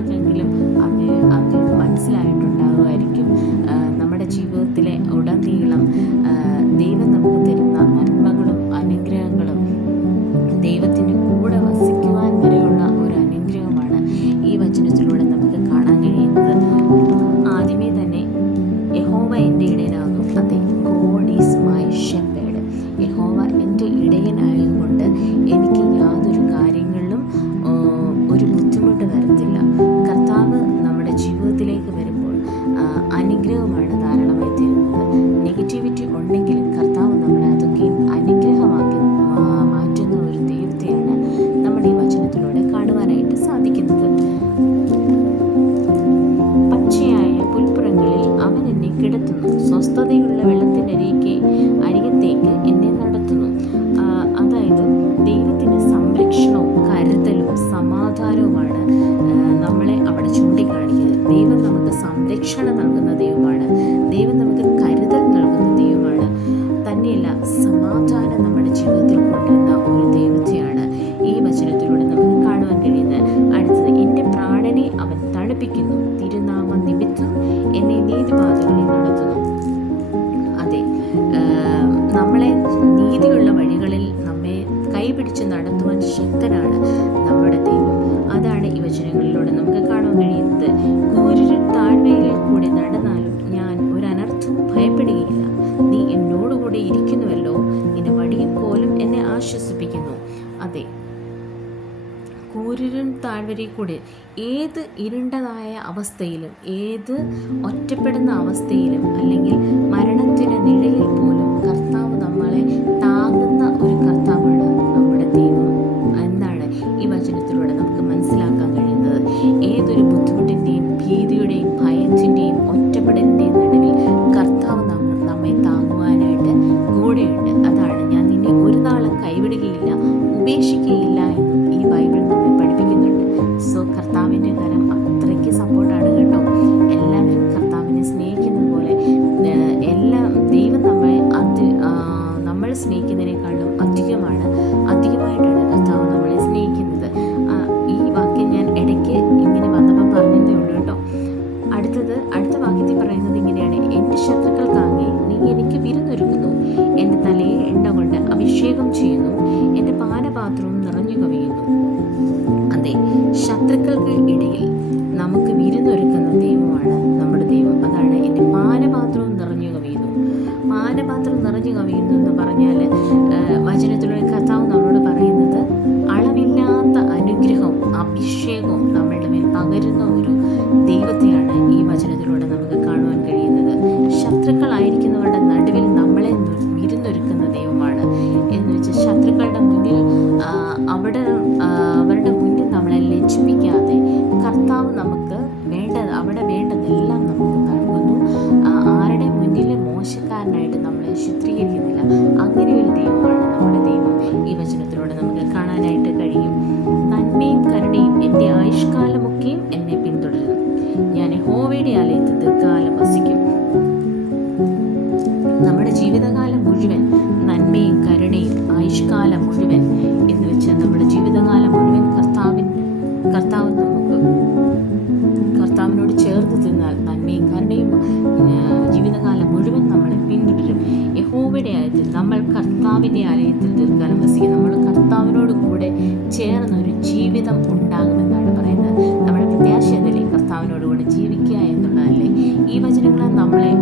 ചിലർക്കെങ്കിലും അത് മനസ്സിലായിട്ടുണ്ടാകുമായിരിക്കും. നമ്മുടെ ജീവിതത്തിലെ ഉടനീളം ദൈവം നമുക്ക് തരുന്ന നന്മകളും അനുഗ്രഹങ്ങളും ദൈവത്തിൻ്റെ കൂടെ വസിക്കുവാൻ വരെയുള്ള ഒരു അനുഗ്രഹമാണ് ഈ വചനത്തിലൂടെ നമുക്ക് കാണാൻ കഴിയുന്നത്. ആദ്യമേ തന്നെ യഹോവ എൻ്റെ ഇടയനാകുന്നു. അതെ, ഗോഡ് ഈസ് മൈ ഷെപ്പേർഡ്. യഹോവ എൻ്റെ ഇടയനായതുകൊണ്ട് എനിക്ക് യാതൊരു കാര്യങ്ങളിലും ഒരു ബുദ്ധിമുട്ട് വരത്തില്ല. കർത്താവ് നമ്മുടെ ജീവിതത്തിലേക്ക് വരുമ്പോൾ അനുഗ്രഹമാണ് ധാരാളമായി തരുന്നത്. നെഗറ്റിവിറ്റി ഉണ്ടെങ്കിലും കർത്താവ് നമ്മളെ അതൊക്കെ അനുഗ്രഹമാക്കി മാറ്റുന്ന ഒരു ദൈവത്തെയാണ് നമ്മൾ ഈ വചനത്തിലൂടെ കാണുവാനായിട്ട് സാധിക്കുന്നത്. പച്ചയായ പുൽപ്പുറങ്ങളിൽ അവൻ എന്നെ കിടത്തുന്നു, സ്വസ്ഥതയുള്ള വെള്ളത്തിൻ്റെ അരികത്തേക്ക് എന്നെ നടത്തുന്നു. അതായത് ദൈവത്തിൻ്റെ സംരക്ഷണവും കരുതലും സമാധാനവുമാണ് നമ്മളെ അവിടെ ചൂണ്ടിക്കാണിക്കുന്നത്. ദൈവം നമുക്ക് സംരക്ഷണം നൽകുന്ന ദൈവമാണ്. ദൈവം നമുക്ക് കരുതൽ നൽകുന്ന ദൈവമാണ്. തന്നെയല്ല, സമാധാനം നമ്മുടെ ജീവിതത്തിൽ കൊണ്ടുവരുന്ന ഒരു ദൈവത്തെയാണ് ഈ വചനത്തിലൂടെ നമുക്ക് കാണുവാൻ കഴിയുന്നത്. അടുത്തത്, എൻ്റെ പ്രാണനെ അവൻ തണുപ്പിക്കുന്നു, തിരുനാമ നിമിത്തം എന്നെ നീതിപാതകളിൽ നടത്തുന്നു. അതെ, നമ്മളെ നീതിയുള്ള വഴികളിൽ നമ്മെ കൈപിടിച്ച് നടത്തുവാൻ ശക്തനാണ് നമ്മുടെ ദൈവം. അതാണ് ഈ വചനങ്ങളിലൂടെ നമുക്ക് കാണാൻ കഴിയുന്നത്. കൂരിരുൾ താഴ്വരയിൽ കൂടി നടന്നാലും ഞാൻ ഒരു അനർത്ഥവും ഭയപ്പെടുകയില്ല. നീ എന്നോടുകൂടെ ഇരിക്കുന്നുവല്ലോ, നിന്റെ വടിയും കോലും എന്നെ ആശ്വസിപ്പിക്കുന്നു. അതെ, കൂരിരുൾ താഴ്വരയിൽ കൂടി ഏത് ഇരുണ്ടതായ അവസ്ഥയിലും, ഏത് ഒറ്റപ്പെടുന്ന അവസ്ഥയിലും, അല്ലെങ്കിൽ മരണത്തിന് നിഴലിൽ പോലും കർത്താവ് നമ്മളെ താങ്ങുന്ന ഒരു കർത്താവാണ് നമ്മുടെ ദൈവം എന്നാണ് ഈ വചനത്തിലൂടെ നമുക്ക് മനസ്സിലാക്കാൻ കഴിയുന്നത്. ഏതൊരു ബുദ്ധിമുട്ടിൻ്റെയും ഭീതിയുടെയും ഭയത്തിൻ്റെയും ഒറ്റപ്പെടലിൻ്റെയും നടുവിൽ കർത്താവ് നമ്മെ താങ്ങുവാനായിട്ട് കൂടെയുണ്ട്. അതാണ്, ഞാൻ നിന്നെ ഒരു നാളും കൈവിടുകയില്ല, ഉപേക്ഷിക്കുകയില്ല എന്നും ഈ ബൈബിൾ നമ്മെ പഠിപ്പിക്കുന്നുണ്ട്. സോ കർത്താവിൻ്റെ കരം അത്രയ്ക്ക് സപ്പോർട്ടാണ് കേട്ടോ. എല്ലാവരും കർത്താവിനെ സ്നേഹിക്കുന്നത് പോലെ ദൈവം നമ്മൾ സ്നേഹിക്കുന്നതിനേക്കാളും അധികമായിട്ടാണ് കർത്താവ് നമ്മളെ സ്നേഹിക്കുന്നത്. ഈ വാക്യം ഞാൻ ഇടയ്ക്ക് ഇങ്ങനെ വന്നപ്പോൾ പറഞ്ഞതേ ഉള്ളൂ കേട്ടോ. അടുത്ത വാക്യത്തിൽ പറയുന്നത് ഇങ്ങനെയാണ്: എൻ്റെ ശത്രുക്കൾക്കാകെ നീ എനിക്ക് വിരുന്നൊരുക്കുന്നു, എൻ്റെ തലയെ എണ്ണ കൊണ്ട് അഭിഷേകം ചെയ്യുന്നു, എൻ്റെ പാനപാത്രവും നിറഞ്ഞു കവിയുന്നു. അതെ, ശത്രുക്കൾക്ക് ഇടയിൽ നമുക്ക് വിരുന്നൊരുക്കുന്ന ദൈവമാണ് നമ്മുടെ ദൈവം. അതാണ്, എൻ്റെ പാനപാത്രവും നിറഞ്ഞു കവിയുന്നു. പാനപാത്രം നിറഞ്ഞു കവിയുന്നു എന്ന് പറഞ്ഞാൽ വചനത്തിലൂടെ കർത്താവ് നമ്മളോട് പറയുന്നത് അളവില്ലാത്ത അനുഗ്രഹവും അഭിഷേകവും നമ്മളുടെ മേൽ പകരുന്ന ഒരു ദൈവത്തെയാണ് ഈ വചനത്തിലൂടെ നമുക്ക് കാണുവാൻ കഴിയുന്നത്. ശത്രുക്കളായിരിക്കുന്നവരുടെ നടുവിൽ നമ്മളെ വിരുന്നൊരുക്കുന്ന ദൈവമാണ്. എന്ന് വെച്ചാൽ ശത്രുക്കളുടെ മുന്നിൽ അവരുടെ മുന്നിൽ നമ്മളെ ലജ്ജിപ്പിക്കാതെ കർത്താവ് നമുക്ക് അവിടെ വേണ്ടതെല്ലാം നമുക്ക് നൽകുന്നു. ആരുടെ മുന്നിൽ മോശക്കാരനായിട്ട് നമ്മളെ ചിത്രീകരിക്കുന്നില്ല. അങ്ങനെ ഒരു ദൈവമാണ് നമ്മുടെ ദൈവം. ഈ വചനത്തിലൂടെ നമുക്ക് കാണാനായിട്ട് കഴിയും. നന്മയും കരുണയും എൻ്റെ ആയുഷ്കാലമൊക്കെയും എന്നെ പിന്തുടരുന്നു. ഞാൻ യഹോവയുടെ ആലയത്തിൽ ദീർഘകാലം വസിക്കും. നമ്മുടെ ജീവിതകാലം മുഴുവൻ നന്മയും കരുണയും, ആയുഷ്കാലം മുഴുവൻ എന്ന് വെച്ചാൽ നമ്മുടെ ജീവിതകാലം മുഴുവൻ കർത്താവിനോട് ചേർന്ന് തിന്നാൽ നന്മയും കരുണയും ജീവിതകാലം മുഴുവൻ നമ്മളെ പിന്തുടരും. യഹോവയുടെ ആലയത്തിൽ, നമ്മൾ കർത്താവിൻ്റെ ആലയത്തിൽ ദീർഘകാലം വസിക്കും. നമ്മൾ കർത്താവിനോട് കൂടെ ചേർന്നൊരു ജീവിതം ഉണ്ടാകുമെന്നാണ് പറയുന്നത്. നമ്മുടെ പ്രത്യാശ എന്നല്ലേ കർത്താവിനോട് കൂടെ ജീവിക്കുക എന്നുള്ളതല്ലേ. ഈ വചനങ്ങൾ നമ്മളെ